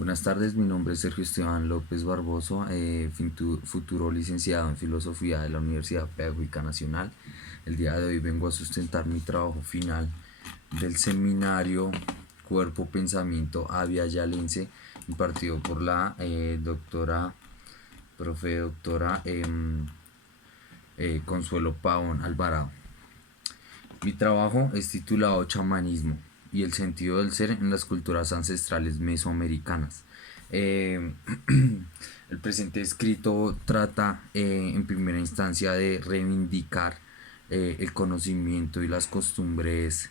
Buenas tardes, mi nombre es Sergio Esteban López Barboso, futuro licenciado en Filosofía de la Universidad Pedagógica Nacional. El día de hoy vengo a sustentar mi trabajo final del seminario Cuerpo, Pensamiento, Avia Yalense, impartido por la doctora Consuelo Pavón Alvarado. Mi trabajo es titulado Chamanismo y el sentido del ser en las culturas ancestrales mesoamericanas. Eh, el presente escrito trata en primera instancia de reivindicar el conocimiento y las costumbres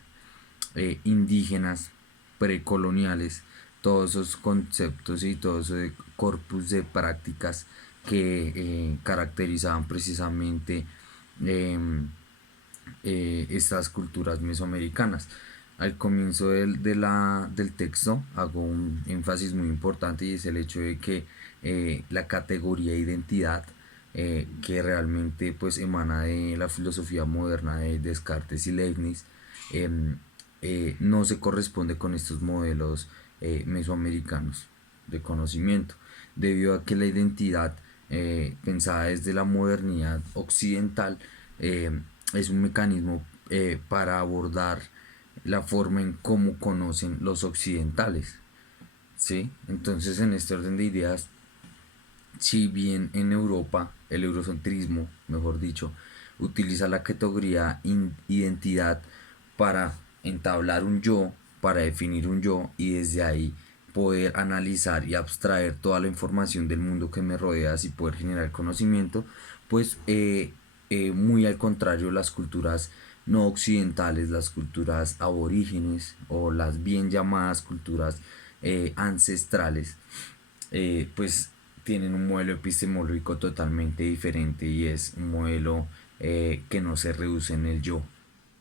indígenas precoloniales, todos esos conceptos y todo ese corpus de prácticas que caracterizaban precisamente eh, estas culturas mesoamericanas. Al comienzo del texto hago un énfasis muy importante y es el hecho de que la categoría identidad que realmente pues emana de la filosofía moderna de Descartes y Leibniz eh, no se corresponde con estos modelos mesoamericanos de conocimiento, debido a que la identidad pensada desde la modernidad occidental es un mecanismo para abordar la forma en cómo conocen los occidentales. ¿Sí? Entonces, en este orden de ideas, si bien en Europa el eurocentrismo, mejor dicho, utiliza la categoría identidad para entablar un yo, para definir un yo y desde ahí poder analizar y abstraer toda la información del mundo que me rodea y poder generar conocimiento, pues muy al contrario las culturas no occidentales, las culturas aborígenes o las bien llamadas culturas ancestrales, pues tienen un modelo epistemológico totalmente diferente y es un modelo que no se reduce en el yo,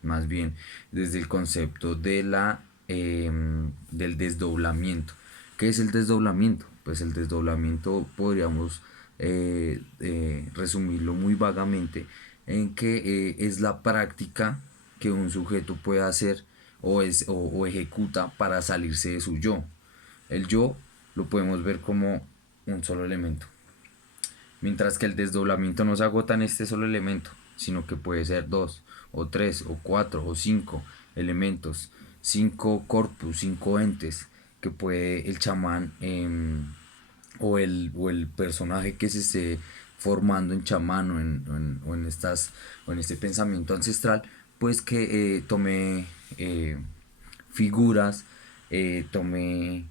más bien desde el concepto del desdoblamiento. ¿Qué es el desdoblamiento? Pues el desdoblamiento podríamos resumirlo muy vagamente en que es la práctica que un sujeto puede hacer o ejecuta para salirse de su yo. El yo lo podemos ver como un solo elemento, mientras que el desdoblamiento no se agota en este solo elemento, sino que puede ser dos o tres o cuatro o cinco elementos, cinco corpus, cinco entes que puede el chamán o el personaje que se esté formando en chamán o en este pensamiento ancestral, pues que tome figuras, tome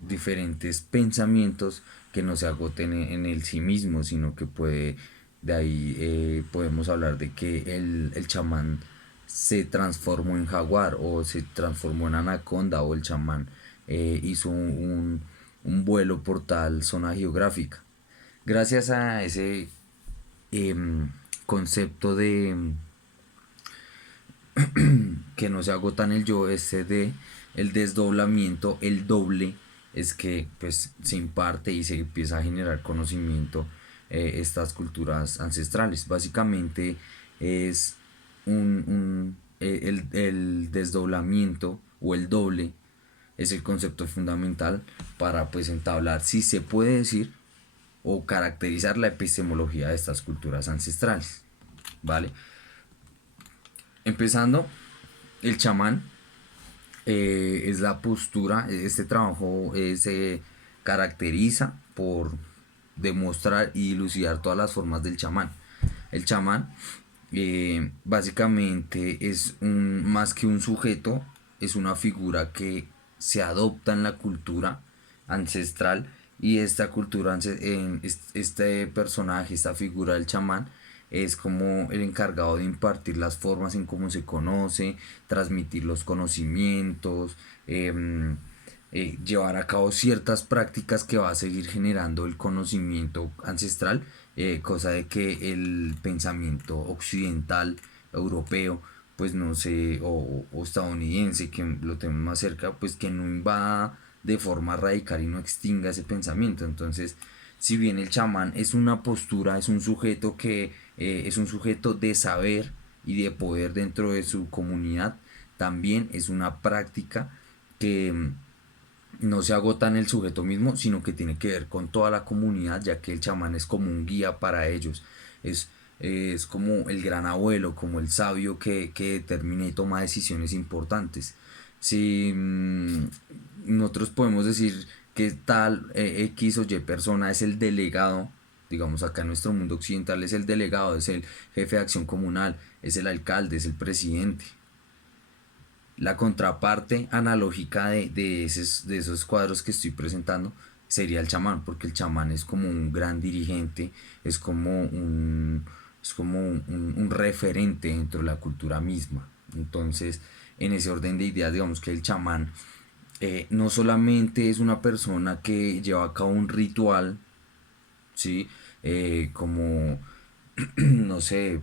diferentes pensamientos que no se agoten en el sí mismo, sino que puede, de ahí podemos hablar de que el chamán se transformó en jaguar o se transformó en anaconda o el chamán hizo un vuelo por tal zona geográfica. Gracias a ese concepto de que no se agota en el yo, ese de el desdoblamiento, el doble, es que pues se imparte y se empieza a generar conocimiento estas culturas ancestrales. Básicamente es el desdoblamiento o el doble es el concepto fundamental para pues entablar, si se puede decir, o caracterizar la epistemología de estas culturas ancestrales. ¿Vale? Empezando, el chamán es la postura, este trabajo se caracteriza por demostrar y dilucidar todas las formas del chamán. El chamán básicamente es más que un sujeto, es una figura que se adopta en la cultura ancestral y esta cultura, este personaje, esta figura del chamán, es como el encargado de impartir las formas en cómo se conoce, transmitir los conocimientos, llevar a cabo ciertas prácticas que va a seguir generando el conocimiento ancestral, cosa de que el pensamiento occidental, europeo, pues no sé, o estadounidense, que lo tenemos más cerca, pues que no invada de forma radical y no extinga ese pensamiento. Entonces, si bien el chamán es una postura, es un sujeto que es un sujeto de saber y de poder dentro de su comunidad, también es una práctica que no se agota en el sujeto mismo, sino que tiene que ver con toda la comunidad, ya que el chamán es como un guía para ellos, es, es como el gran abuelo, como el sabio que determina y toma decisiones importantes. Si nosotros podemos decir que tal X o Y persona es el delegado, digamos acá en nuestro mundo occidental es el delegado, es el jefe de acción comunal, es el alcalde, es el presidente. La contraparte analógica de esos cuadros que estoy presentando sería el chamán, porque el chamán es como un gran dirigente, es como un referente dentro de la cultura misma. Entonces, en ese orden de ideas, digamos que el chamán no solamente es una persona que lleva a cabo un ritual, ¿sí? Como no sé,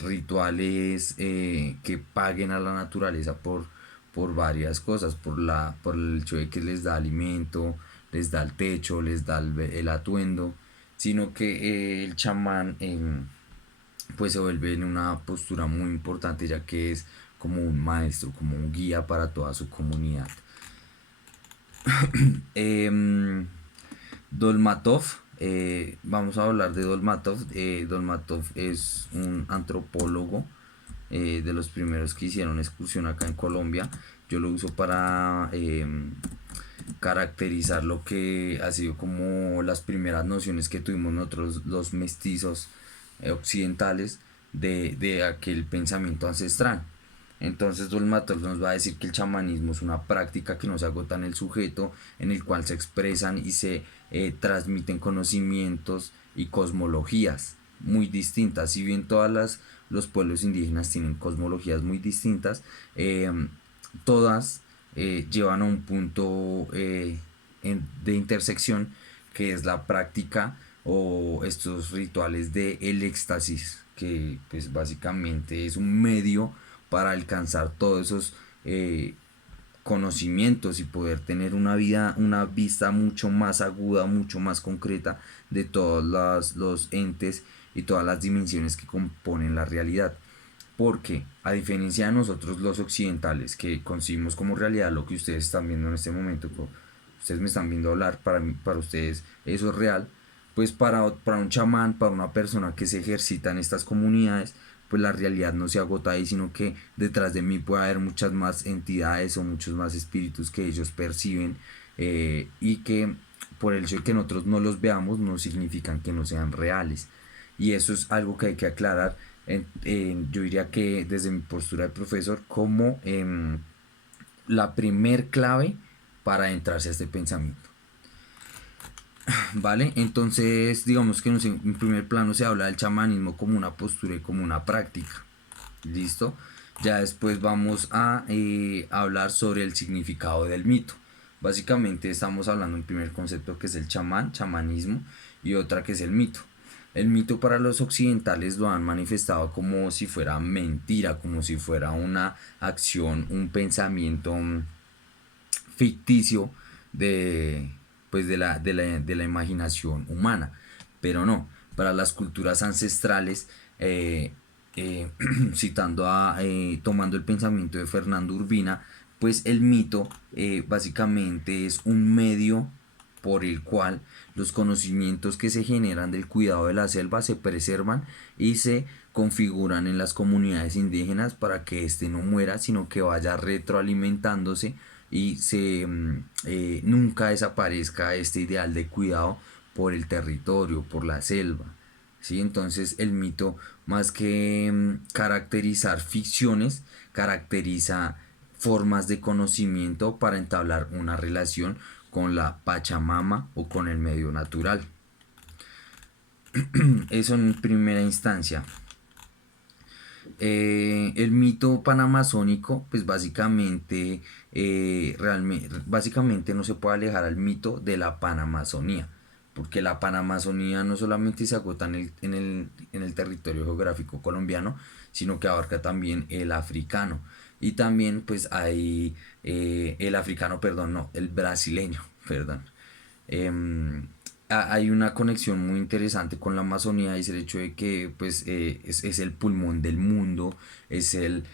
rituales que paguen a la naturaleza por varias cosas, por el hecho de que les da alimento, les da el techo, les da el atuendo, sino que el chamán pues se vuelve en una postura muy importante ya que es como un maestro, como un guía para toda su comunidad. Em, Dolmatov, vamos a hablar de Dolmatov. Dolmatov es un antropólogo de los primeros que hicieron excursión acá en Colombia. Yo lo uso para caracterizar lo que ha sido como las primeras nociones que tuvimos nosotros los mestizos occidentales de aquel pensamiento ancestral. Entonces Dolmatov nos va a decir que el chamanismo es una práctica que no se agota en el sujeto, en el cual se expresan y se transmiten conocimientos y cosmologías muy distintas. Si bien los pueblos indígenas tienen cosmologías muy distintas, todas llevan a un punto de intersección que es la práctica o estos rituales de el éxtasis, que pues básicamente es un medio para alcanzar todos esos conocimientos y poder tener una vista mucho más aguda, mucho más concreta de todos los entes y todas las dimensiones que componen la realidad. Porque, a diferencia de nosotros los occidentales, que concibimos como realidad lo que ustedes están viendo en este momento, ustedes me están viendo hablar, para ustedes eso es real, pues para un chamán, para una persona que se ejercita en estas comunidades, pues la realidad no se agota ahí, sino que detrás de mí puede haber muchas más entidades o muchos más espíritus que ellos perciben y que por el hecho de que nosotros no los veamos no significan que no sean reales. Y eso es algo que hay que aclarar. Yo diría que desde mi postura de profesor como la primer clave para entrarse a este pensamiento. ¿Vale? Entonces, digamos que en primer plano se habla del chamanismo como una postura y como una práctica. ¿Listo? Ya después vamos a hablar sobre el significado del mito. Básicamente estamos hablando de un primer concepto que es el chamán, chamanismo, y otra que es el mito. El mito para los occidentales lo han manifestado como si fuera mentira, como si fuera una acción, un pensamiento ficticio de, pues de la imaginación humana. Pero no, para las culturas ancestrales, citando tomando el pensamiento de Fernando Urbina, pues el mito básicamente es un medio por el cual los conocimientos que se generan del cuidado de la selva se preservan y se configuran en las comunidades indígenas para que éste no muera, sino que vaya retroalimentándose y nunca desaparezca este ideal de cuidado por el territorio, por la selva. ¿Sí? Entonces el mito, más que caracterizar ficciones, caracteriza formas de conocimiento para entablar una relación con la Pachamama o con el medio natural. Eso en primera instancia. El mito panamazónico, pues básicamente no se puede alejar al mito de la Panamazonía, porque la Panamazonía no solamente se agota en el territorio geográfico colombiano, sino que abarca también el africano. Y también pues hay el africano, perdón, no, el brasileño, perdón. Em, Hay una conexión muy interesante con la Amazonía y es el hecho de que pues es el pulmón del mundo, es el,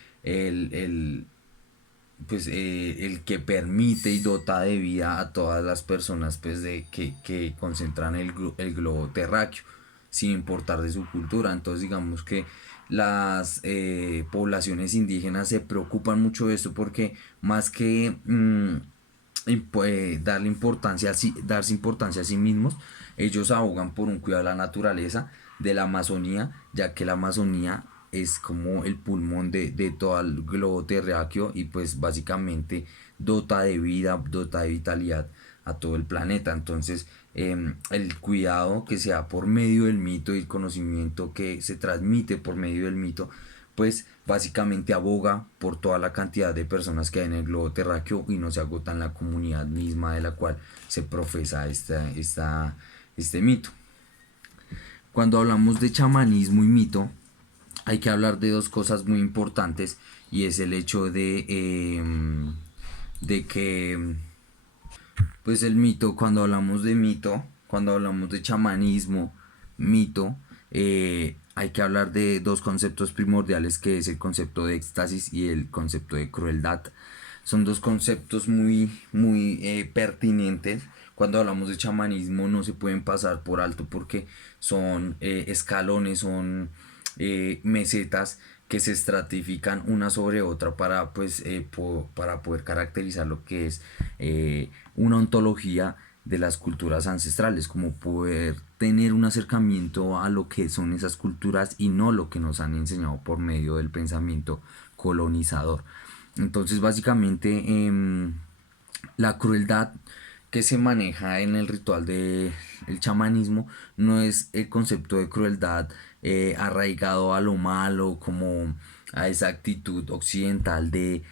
pues el que permite y dota de vida a todas las personas pues que concentran el globo terráqueo sin importar de su cultura. Entonces digamos que las poblaciones indígenas se preocupan mucho de esto porque más que darse importancia a sí mismos, ellos abogan por un cuidado de la naturaleza, de la Amazonía, ya que la Amazonía es como el pulmón de todo el globo terráqueo y pues básicamente dota de vida, dota de vitalidad a todo el planeta. Entonces el cuidado que se da por medio del mito y el conocimiento que se transmite por medio del mito pues básicamente aboga por toda la cantidad de personas que hay en el globo terráqueo y no se agota en la comunidad misma de la cual se profesa este mito. Cuando hablamos de chamanismo y mito, hay que hablar de dos cosas muy importantes y es el hecho de que pues el mito, cuando hablamos de chamanismo, mito, hay que hablar de dos conceptos primordiales que es el concepto de éxtasis y el concepto de crueldad. Son dos conceptos muy pertinentes. Cuando hablamos de chamanismo no se pueden pasar por alto porque son escalones, son mesetas que se estratifican una sobre otra para, pues, para poder caracterizar lo que es una ontología de las culturas ancestrales, como poder tener un acercamiento a lo que son esas culturas y no lo que nos han enseñado por medio del pensamiento colonizador. Entonces, básicamente, la crueldad que se maneja en el ritual del chamanismo no es el concepto de crueldad arraigado a lo malo, como a esa actitud occidental de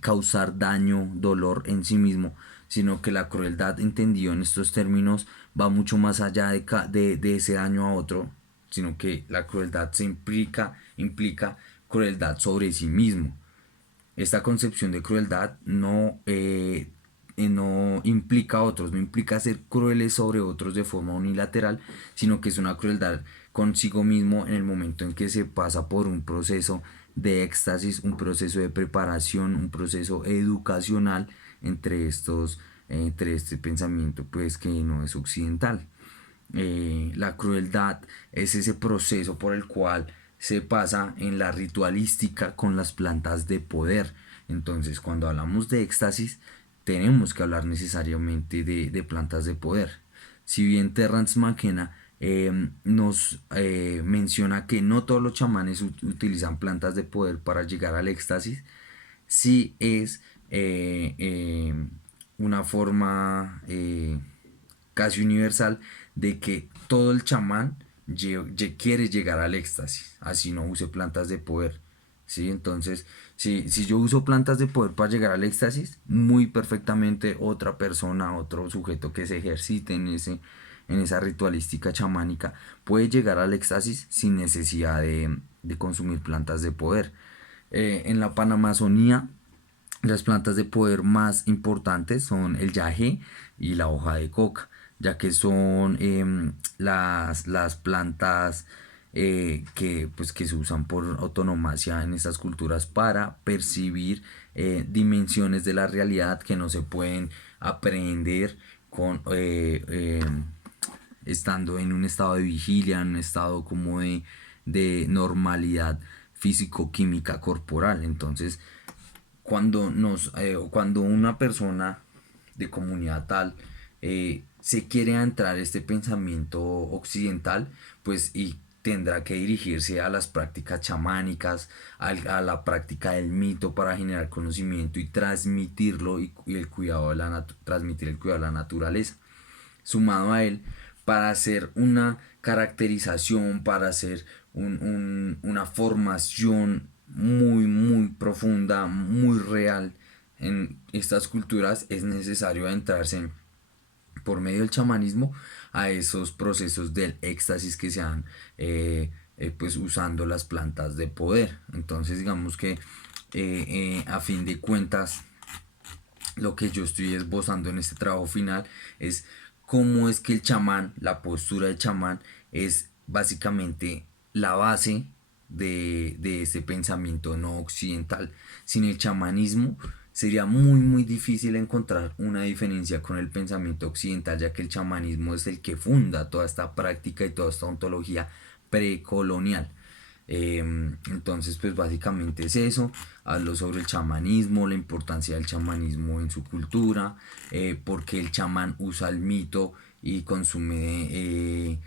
causar daño, dolor en sí mismo, sino que la crueldad entendido en estos términos va mucho más allá de ese daño a otro, sino que la crueldad implica crueldad sobre sí mismo. Esta concepción de crueldad no implica a otros, no implica ser crueles sobre otros de forma unilateral, sino que es una crueldad consigo mismo en el momento en que se pasa por un proceso de éxtasis, un proceso de preparación, un proceso educacional entre este pensamiento pues que no es occidental. La crueldad es ese proceso por el cual se pasa en la ritualística con las plantas de poder. Entonces, cuando hablamos de éxtasis, tenemos que hablar necesariamente de plantas de poder. Si bien Terrence McKenna nos menciona que no todos los chamanes utilizan plantas de poder para llegar al éxtasis, sí es una forma casi universal de que todo el chamán quiere llegar al éxtasis, así no use plantas de poder. ¿Sí? Entonces, si yo uso plantas de poder para llegar al éxtasis, muy perfectamente otra persona, otro sujeto que se ejercite en esa ritualística chamánica, puede llegar al éxtasis sin necesidad de consumir plantas de poder. En la Panamazonía, las plantas de poder más importantes son el yagé y la hoja de coca, ya que son las plantas que se usan por autonomacia en estas culturas para percibir dimensiones de la realidad que no se pueden aprehender estando en un estado de vigilia, en un estado como de normalidad físico-química corporal. Entonces, cuando una persona de comunidad tal se quiere entrar este pensamiento occidental, pues y tendrá que dirigirse a las prácticas chamánicas, a la práctica del mito para generar conocimiento y transmitirlo y el cuidado de transmitir el cuidado de la naturaleza. Sumado a él, para hacer una caracterización, para hacer una formación muy profunda, muy real en estas culturas, es necesario adentrarse por medio del chamanismo a esos procesos del éxtasis que se han pues usando las plantas de poder. Entonces digamos que a fin de cuentas lo que yo estoy esbozando en este trabajo final es cómo es que el chamán, la postura del chamán es básicamente la base de este pensamiento no occidental. Sin el chamanismo sería muy difícil encontrar una diferencia con el pensamiento occidental, ya que el chamanismo es el que funda toda esta práctica y toda esta ontología precolonial. Entonces, pues básicamente es eso. Hablo sobre el chamanismo, la importancia del chamanismo en su cultura, porque el chamán usa el mito y consume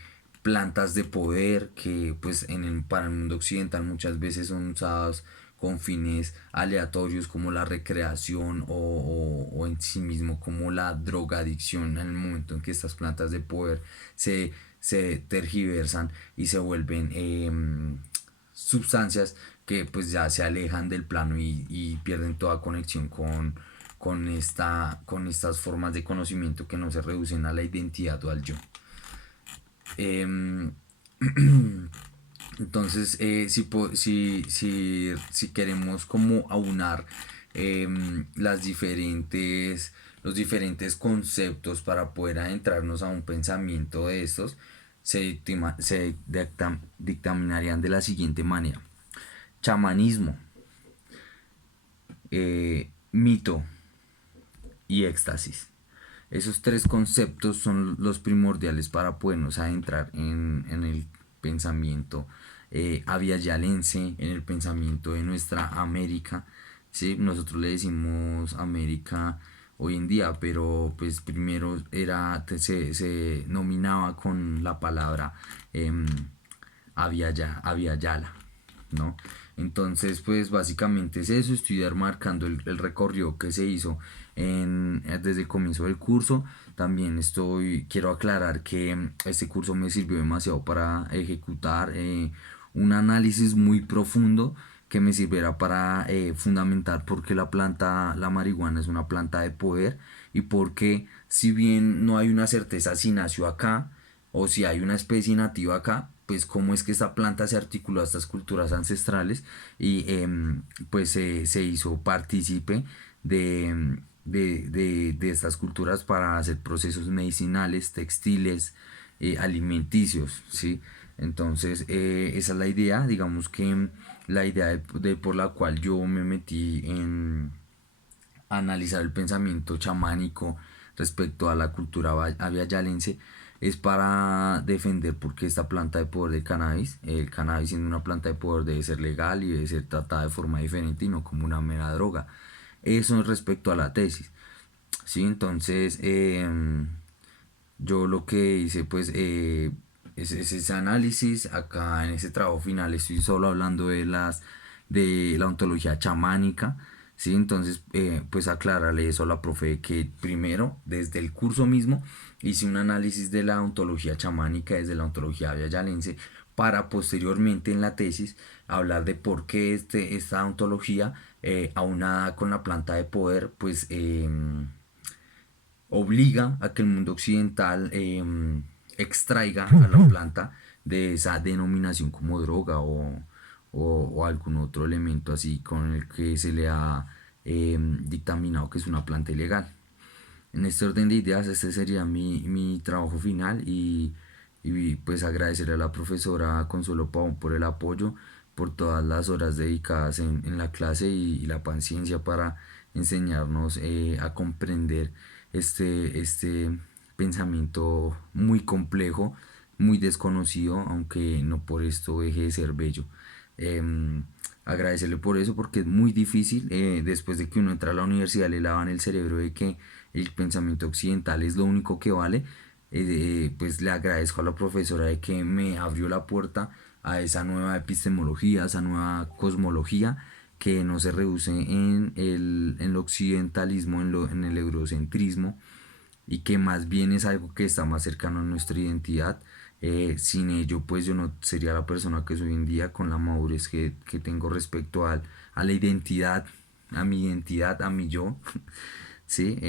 plantas de poder que pues para el mundo occidental muchas veces son usadas con fines aleatorios como la recreación o en sí mismo como la drogadicción en el momento en que estas plantas de poder se tergiversan y se vuelven sustancias que pues ya se alejan del plano y pierden toda conexión con estas formas de conocimiento que no se reducen a la identidad o al yo. Em, entonces, si queremos como aunar los diferentes conceptos para poder adentrarnos a un pensamiento de estos, se dictaminarían de la siguiente manera. Chamanismo, mito y éxtasis. Esos tres conceptos son los primordiales para podernos adentrar en el pensamiento aviayalense, en el pensamiento de nuestra América. ¿Sí? Nosotros le decimos América hoy en día, pero pues primero se nominaba con la palabra Aviala, ¿no? Entonces, pues básicamente es eso, estudiar marcando el recorrido que se hizo desde el comienzo del curso. También quiero aclarar que este curso me sirvió demasiado para ejecutar un análisis muy profundo que me sirviera para fundamentar por qué la marihuana es una planta de poder y porque si bien no hay una certeza si nació acá, o si hay una especie nativa acá, pues cómo es que esta planta se articuló a estas culturas ancestrales y pues se hizo partícipe de estas culturas para hacer procesos medicinales, textiles, alimenticios, ¿sí? Entonces, esa es la idea, digamos que la idea por la cual yo me metí en analizar el pensamiento chamánico respecto a la cultura aviayalense es para defender porque esta planta de poder del cannabis, el cannabis siendo una planta de poder debe ser legal y debe ser tratada de forma diferente y no como una mera droga. Eso es respecto a la tesis. Sí, entonces yo lo que hice pues es ese análisis. Acá en ese trabajo final estoy solo hablando de la ontología chamánica. Sí, entonces pues aclararle eso a la profe que primero desde el curso mismo hice un análisis de la ontología chamánica desde la ontología aviayalense para posteriormente en la tesis hablar de por qué esta ontología aunada con la planta de poder pues obliga a que el mundo occidental extraiga a la planta de esa denominación como droga o algún otro elemento así con el que se le ha dictaminado que es una planta ilegal. En este orden de ideas, este sería mi trabajo final y pues agradecerle a la profesora Consuelo Pavón por el apoyo, por todas las horas dedicadas en la clase y la paciencia para enseñarnos a comprender este pensamiento muy complejo, muy desconocido, aunque no por esto deje de ser bello. Agradecerle por eso porque es muy difícil después de que uno entra a la universidad le lavan el cerebro de que el pensamiento occidental es lo único que vale. Pues le agradezco a la profesora de que me abrió la puerta a esa nueva epistemología, a esa nueva cosmología que no se reduce en el occidentalismo, en el eurocentrismo, y que más bien es algo que está más cercano a nuestra identidad. Sin ello pues yo no sería la persona que soy hoy en día con la madurez que tengo respecto a la identidad, a mi yo. ¿Sí?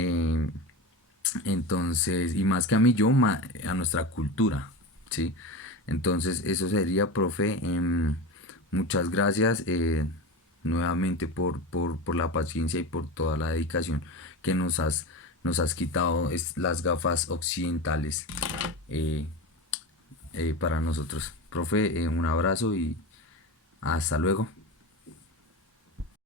Entonces, y más que a mi yo, a nuestra cultura. ¿Sí? Entonces eso sería, profe. Muchas gracias nuevamente por la paciencia y por toda la dedicación que nos has quitado las gafas occidentales eh, para nosotros. Profe, un abrazo y hasta luego.